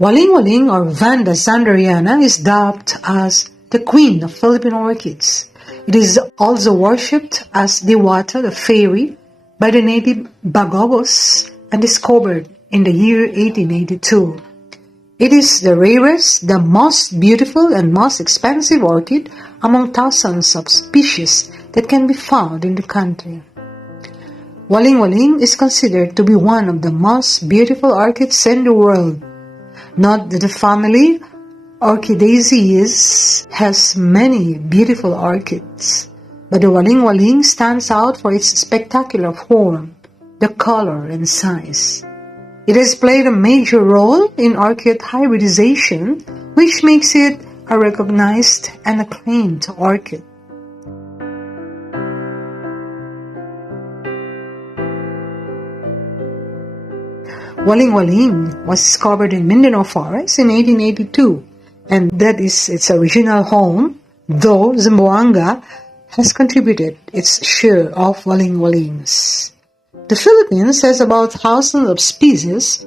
Waling-waling or Vanda Sanderiana is dubbed as the queen of Philippine orchids. It is also worshipped as Diwata, the fairy, by the native Bagobos and discovered in the year 1882. It is the rarest, the most beautiful, and most expensive orchid among thousands of species that can be found in the country. Waling-waling is considered to be one of the most beautiful orchids in the world. Note that the family Orchidaceae has many beautiful orchids, but the Waling-waling stands out for its spectacular form, the color, and size. It has played a major role in orchid hybridization, which makes it a recognized and acclaimed orchid. Waling-waling was discovered in Mindanao Forest in 1882, and that is its original home, though Zamboanga has contributed its share of Waling-walings. The Philippines has about thousands of species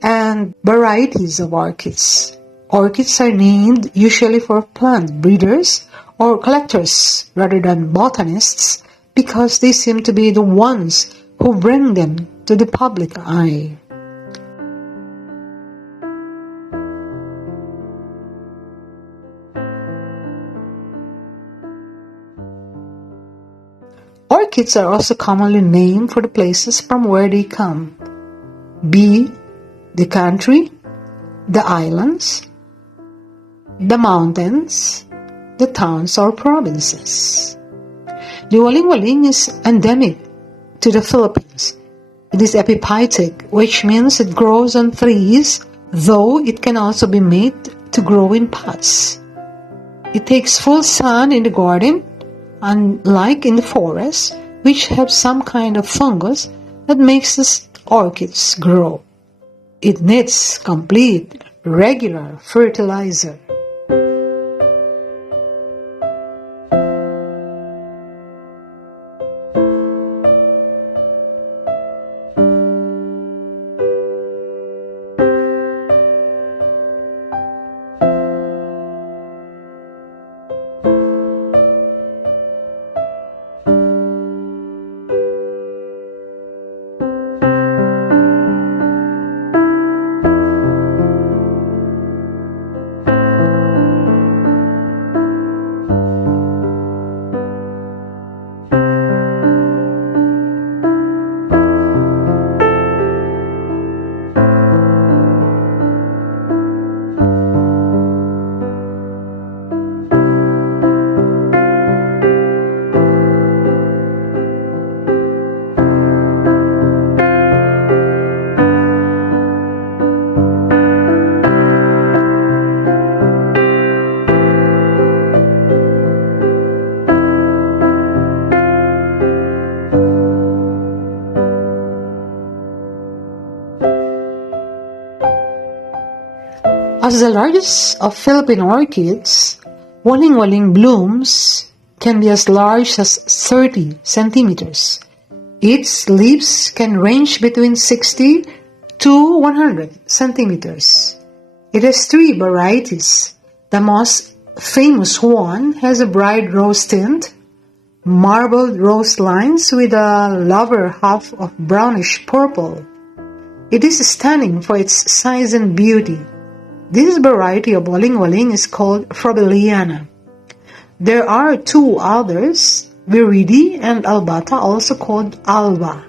and varieties of orchids. Orchids are named usually for plant breeders or collectors rather than botanists because they seem to be the ones who bring them to the public eye. Orchids are also commonly named for the places from where they come, be the country, the islands, the mountains, the towns or provinces. The waling-waling is endemic to the Philippines. It is epiphytic, which means it grows on trees, though it can also be made to grow in pots. It takes full sun in the garden, unlike in the forest, which have some kind of fungus that makes the orchids grow. It needs complete, regular fertilizer. As the largest of Philippine orchids, waling-waling blooms can be as large as 30 centimeters. Its leaves can range between 60 to 100 centimeters. It has three varieties. The most famous one has a bright rose tint, marbled rose lines with a lower half of brownish purple. It is stunning for its size and beauty. This variety of waling-waling is called Frobeliana. There are two others, Viridi and Albata, also called Alba.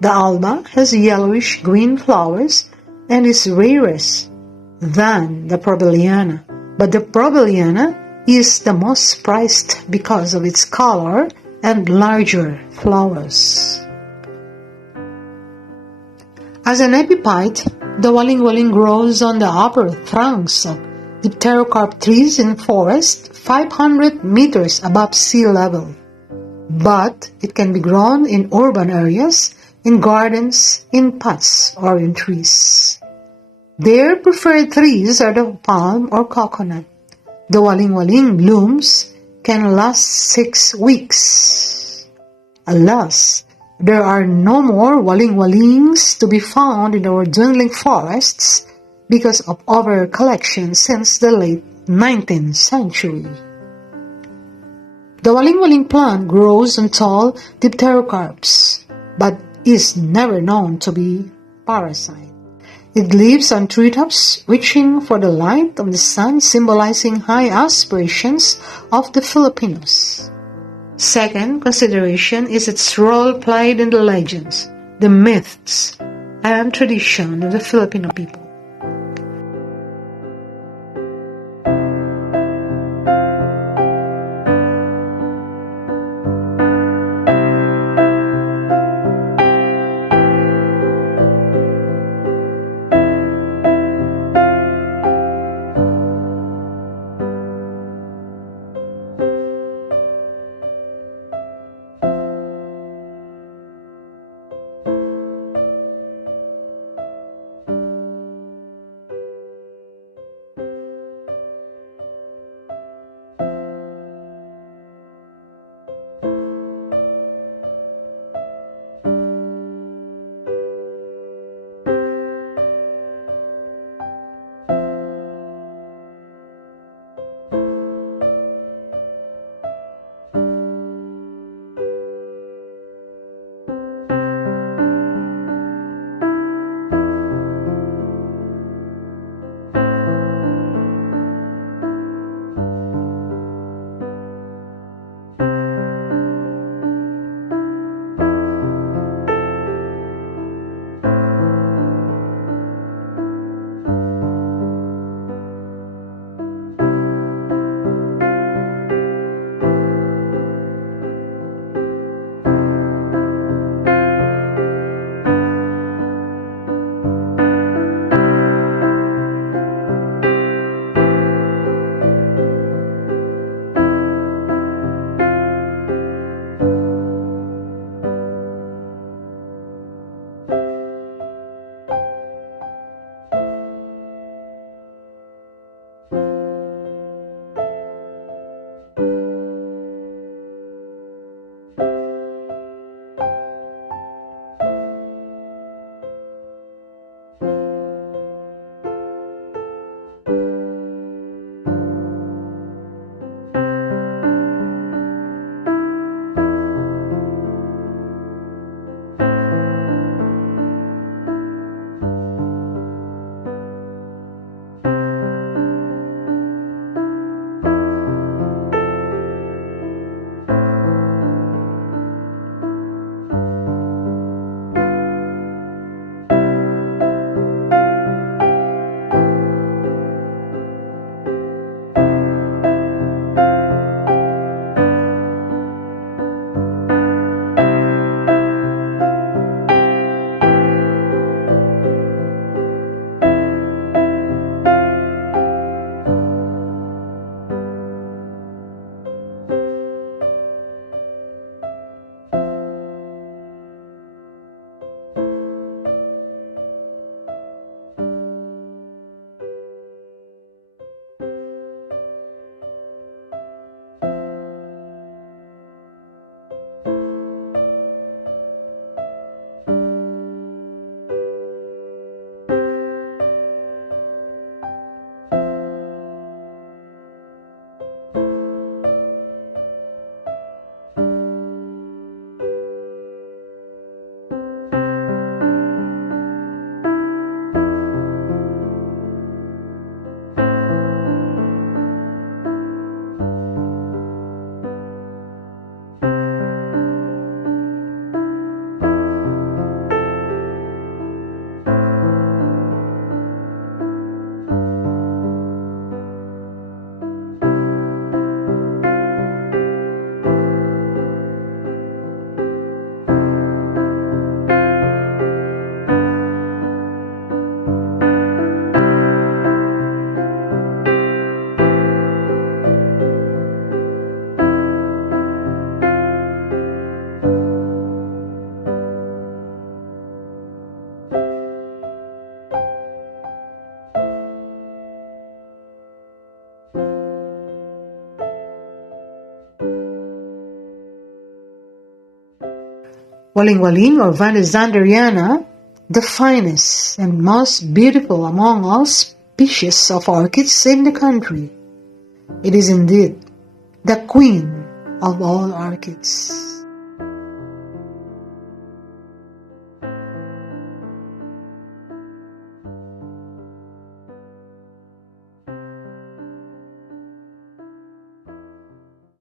The Alba has yellowish-green flowers and is rarest than the Frobeliana, but the Frobeliana is the most prized because of its color and larger flowers. As an epiphyte, the waling-waling grows on the upper trunks of dipterocarp trees in forest 500 meters above sea level. But it can be grown in urban areas, in gardens, in pots, or in trees. Their preferred trees are the palm or coconut. The waling-waling blooms can last 6 weeks. Alas, there are no more waling-walings to be found in our dwindling forests because of over-collection since the late 19th century. The waling-waling plant grows on tall dipterocarps, but is never known to be parasite. It lives on treetops, reaching for the light of the sun, symbolizing high aspirations of the Filipinos. Second consideration is its role played in the legends, the myths, and tradition of the Filipino people. Waling-waling or Vanda Sanderiana the finest and most beautiful among all species of orchids in the country. It is indeed the queen of all orchids.